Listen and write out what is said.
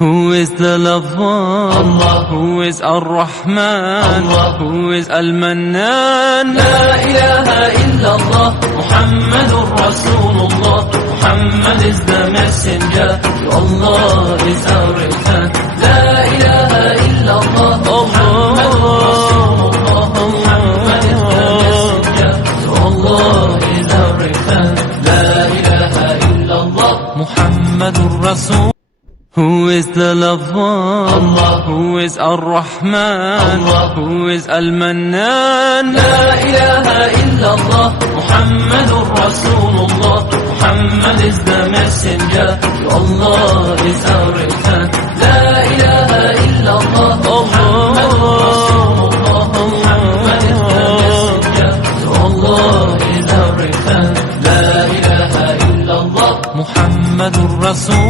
Who is the lover? Allah. Who is Ar-Rahman? Allah. Who is Al-Mannan? La ilaha illallah, Muhammadur Rasulullah. Muhammad is the messenger, to Allah is our return. La ilaha illallah, Muhammadur Rasulullah. Muhammad is the messenger, to Allah is our return. La ilaha illallah, Muhammadur Rasul. Who is the lover? Allah. Who is Ar-Rahman? Allah. Who is Al-Mannan? La ilaha illallah, Muhammadur Rasulullah. Muhammad is the messenger, to Allah is our return. La ilaha illallah, Muhammadur Rasulullah. Muhammad is the messenger, to Allah is our return. La ilaha illallah, Muhammadur Rasul.